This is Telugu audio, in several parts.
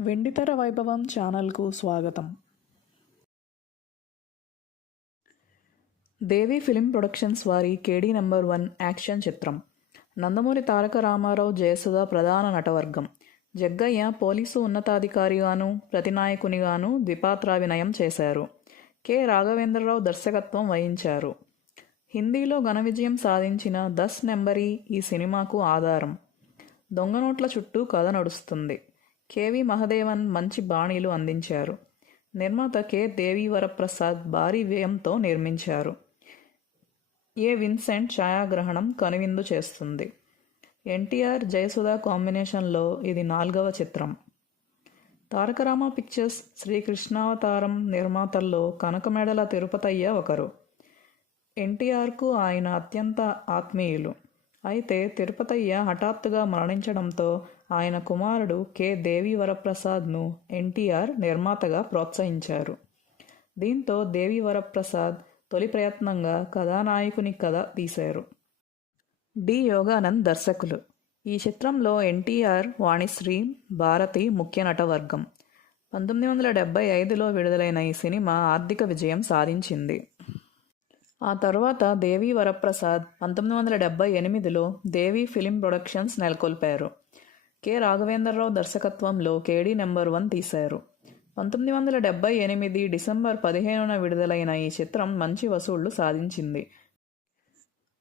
వెండితెర వైభవం ఛానల్కు స్వాగతం. దేవి ఫిలిం ప్రొడక్షన్స్ వారి కేడీ నెంబర్ వన్ యాక్షన్ చిత్రం. నందమూరి తారక రామారావు జయసుధ ప్రధాన నటవర్గం. జగ్గయ్య పోలీసు ఉన్నతాధికారిగాను ప్రతినాయకునిగాను ద్విపాత్రాభినయం చేశారు. కె. రాఘవేంద్రరావు దర్శకత్వం వహించారు. హిందీలో ఘన విజయం సాధించిన దస్ నెంబరీ ఈ సినిమాకు ఆధారం. దొంగ నోట్ల చుట్టూ కథ నడుస్తుంది. కేవి మహదేవన్ మంచి బాణీలు అందించారు. నిర్మాత కె. దేవీవరప్రసాద్ భారీ వ్యయంతో నిర్మించారు. ఏ విన్సెంట్ ఛాయాగ్రహణం కనువిందు చేస్తుంది. ఎన్టీఆర్ జయసుధ కాంబినేషన్లో ఇది నాలుగవ చిత్రం. తారకరామ పిక్చర్స్ శ్రీకృష్ణావతారం నిర్మాతల్లో కనకమెడల తిరుపతయ్య ఒకరు. ఎన్టీఆర్కు ఆయన అత్యంత ఆత్మీయులు. అయితే తిరుపతయ్య హఠాత్తుగా మరణించడంతో ఆయన కుమారుడు కె. దేవి వరప్రసాద్ను ఎన్టీఆర్ నిర్మాతగా ప్రోత్సహించారు. దీంతో దేవి వరప్రసాద్ తొలి ప్రయత్నంగా కథానాయకుని కథ తీశారు. డి. యోగానంద్ దర్శకులు. ఈ చిత్రంలో ఎన్టీఆర్ వాణిశ్రీ భారతి ముఖ్య నటవర్గం. పంతొమ్మిది వందల డెబ్బై ఐదులో విడుదలైన ఈ సినిమా ఆర్థిక విజయం సాధించింది. ఆ తర్వాత దేవి వరప్రసాద్ పంతొమ్మిది వందల డెబ్బై ఎనిమిదిలో దేవి ఫిలిం ప్రొడక్షన్స్ నెలకొల్పారు. కె. రాఘవేంద్రరావు దర్శకత్వంలో కేడీ నెంబర్ వన్ తీశారు. పంతొమ్మిది వందల డెబ్బై ఎనిమిది డిసెంబర్ పదిహేనున విడుదలైన ఈ చిత్రం మంచి వసూళ్ళు సాధించింది.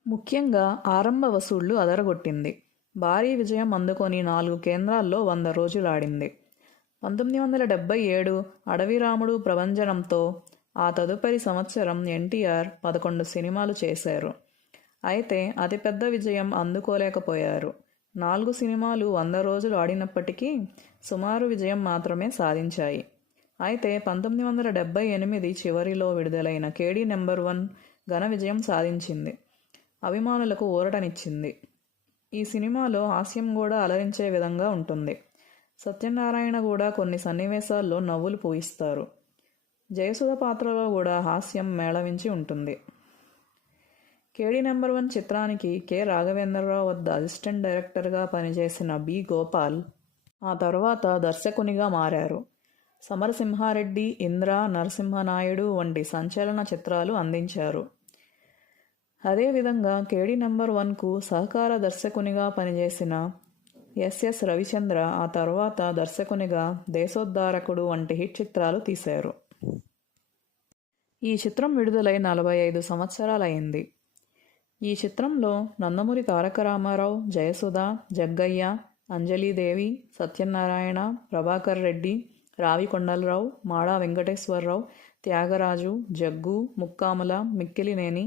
ముఖ్యంగా ఆరంభ వసూళ్ళు అదరగొట్టింది. భారీ విజయం అందుకొని నాలుగు కేంద్రాల్లో వంద రోజులాడింది. పంతొమ్మిది వందల డెబ్బై ఏడు అడవిరాముడు ప్రభంజనంతో ఆ తదుపరి సంవత్సరం ఎన్టీఆర్ పదకొండు సినిమాలు చేశారు. అయితే అతిపెద్ద విజయం అందుకోలేకపోయారు. నాలుగు సినిమాలు వంద రోజులు ఆడినప్పటికీ సుమారు విజయం మాత్రమే సాధించాయి. అయితే పంతొమ్మిది వందల డెబ్బై ఎనిమిది చివరిలో విడుదలైన కేడీ నెంబర్ వన్ ఘన విజయం సాధించింది. అభిమానులకు ఊరటనిచ్చింది. ఈ సినిమాలో హాస్యం కూడా అలరించే విధంగా ఉంటుంది. సత్యనారాయణ కూడా కొన్ని సన్నివేశాల్లో నవ్వులు పూయిస్తారు. జయసుధ పాత్రలో కూడా హాస్యం మేళవించి ఉంటుంది. కేడీ నెంబర్ వన్ చిత్రానికి కె. రాఘవేంద్రరావు వద్ద అసిస్టెంట్ డైరెక్టర్గా పనిచేసిన బి. గోపాల్ ఆ తర్వాత దర్శకునిగా మారారు. సమరసింహారెడ్డి ఇంద్ర నరసింహనాయుడు వంటి సంచలన చిత్రాలు అందించారు. అదేవిధంగా కేడీ నెంబర్ వన్కు సహకార దర్శకునిగా పనిచేసిన ఎస్ఎస్ రవిచంద్ర ఆ తర్వాత దర్శకునిగా దేశోద్ధారకుడు వంటి హిట్ చిత్రాలు తీశారు. ఈ చిత్రం విడుదలై నలభై ఐదు సంవత్సరాలైంది ఈ చిత్రంలో నందమూరి తారక రామారావు జయసుధ జగ్గయ్య అంజలీదేవి సత్యనారాయణ ప్రభాకర్ రెడ్డి రావి కొండలరావు మాడా వెంకటేశ్వరరావు త్యాగరాజు జగ్గు ముక్కాముల మిక్కిలినేని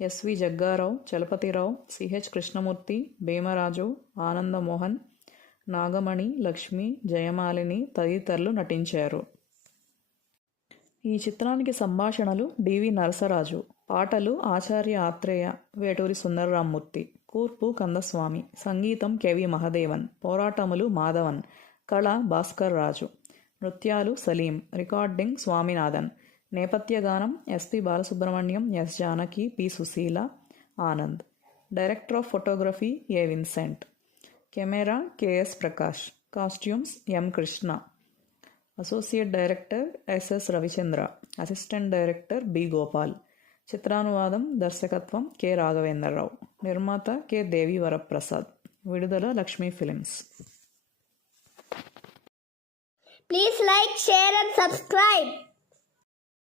ఎస్వి జగ్గారావు చలపతిరావు సిహెచ్ కృష్ణమూర్తి భీమరాజు ఆనందమోహన్ నాగమణి లక్ష్మి జయమాలిని తదితరులు నటించారు. ఈ చిత్రానికి సంభాషణలు డివి నరసరాజు పాటలు ఆచార్య ఆత్రేయ వేటూరి సుందరరామ్మూర్తి కూర్పు కందస్వామి సంగీతం కెవి మహదేవన్ పోరాటములు మాధవన్ కళ భాస్కర్ రాజు నృత్యాలు సలీం రికార్డింగ్ స్వామినాథన్ నేపథ్య గానం SP Balasubrahmanyam S Janaki P Susheela Anand director of photography A Vincent camera KS Prakash costumes M Krishna. Associate director SS Ravichandra assistant director B Gopal చిత్రానువాదం దర్శకత్వం కె రాఘవేంద్రరావు నిర్మాత కె దేవి వరప్రసాద్ విడుదల Lakshmi films please like share and subscribe